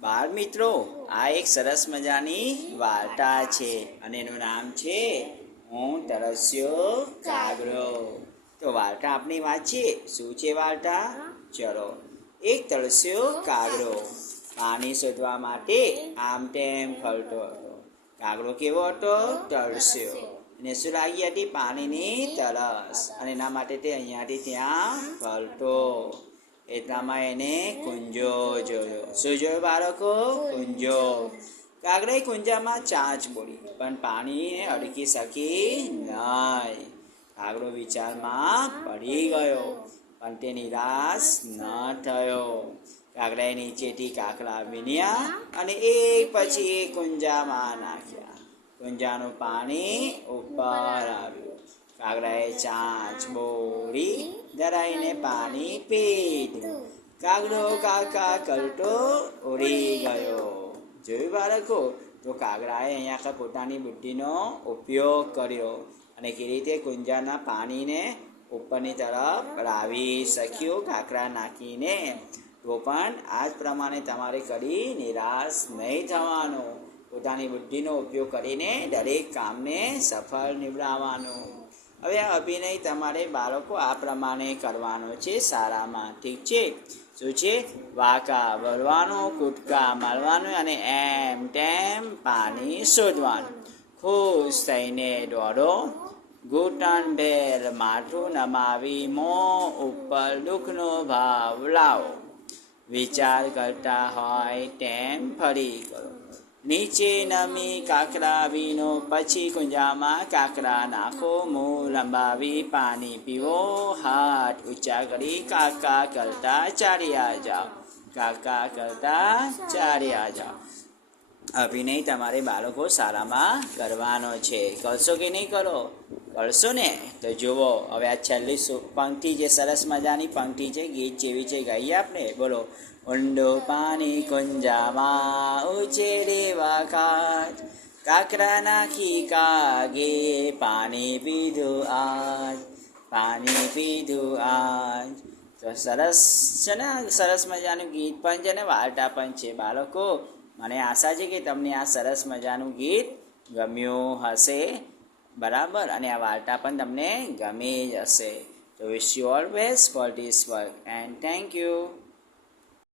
બાળ મિત્રો, આ એક સરસ મજાની વાર્તા છે અને એનું નામ છે હું તરસ્યો કાગડો. તો વાર્તા આપણી વાંચીએ. શું છે વાર્તા? ચલો. એક તરસ્યો કાગડો પાણી શોધવા માટે આમ તેમ ફરતો હતો. કાગડો કેવો હતો? તરસ્યો. એને શું લાગી હતી? પાણીની તરસ. અને એના માટે તે અહીંયાથી ત્યાં ફરતો. એટલામાં એને કુંજો જોયો. શું જોયું બાળકો? કુંજો. કાગડાએ કુંજામાં ચાંચ બોળી, પણ પાણીને અડકી શકી નહીં. કાગડો વિચારમાં પડી ગયો, પણ તે નિરાશ ન થયો. કાગડાએ નીચેથી કાકડા વીણ્યા અને એક પછી એક કુંજામાં નાખ્યા. કુંજાનું પાણી ઉપર આવ્યું. કાગડાએ ચાંચ બોળી ધરાઈને પાણી પીધું. કાગડો કાકા કરતો ઉડી ગયો. જોયું બાળકો? તો કાગડાએ અહીંયા પોતાની બુદ્ધિનો ઉપયોગ કર્યો અને કેવી રીતે કુંજાના પાણીને ઉપરની તરફ લાવી શક્યો કાકડા નાખીને. તો પણ આ જ પ્રમાણે તમારે કરી નિરાશ નહીં થવાનું. પોતાની બુદ્ધિનો ઉપયોગ કરીને દરેક કામને સફળ નીવડાવવાનું. હવે આ અભિનય તમારે બાળકો આ પ્રમાણે કરવાનો છે શાળામાં. ઠીક છે? શું છે? વાંકા વળવાનું, કૂદકા મારવાનું અને એમ તેમ પાણી શોધવાનું. ખુશ થઈને દોડો, ઘૂંટણ ભેર માથું નમાવી મોં ઉપર દુઃખનો ભાવ લાવો. વિચાર કરતા હોય તેમ ફરી કરો. નીચે નમી કાકડા વીણો, પછી કુંજામાં કાકડા નાખો. મોં લંબાવી પાણી પીવો. હાથ ઊંચા કરી કાકા કરતા ચાલ્યા જાઓ. કાકા કરતા ચાલ્યા જાઓ. અભિનય તમારે બાળકો શાળામાં કરવાનો છે. કરશો કે નહીં કરો? કરશો ને? તો જુઓ, હવે આ છેલ્લી પંક્તિ જે સરસ મજાની પંક્તિ છે, ગીત જેવી છે, ગાઈએ આપણે. બોલો. ઊંડો પાણી કુંજામાં ઉછેરે વાકાચ, કાકરા નાખી કાગે પાણી પીધું આજ, પાણી પીધું આજ. તો સરસ છે ને, સરસ મજાનું ગીત પણ છે ને વાર્તા પણ છે બાળકો. મને આશા છે કે તમને આ સરસ મજાનું ગીત ગમ્યું હશે, બરાબર, અને આ વાર્તા પણ તમને ગમી જ હશે. તો wish you all best for this work and thank you.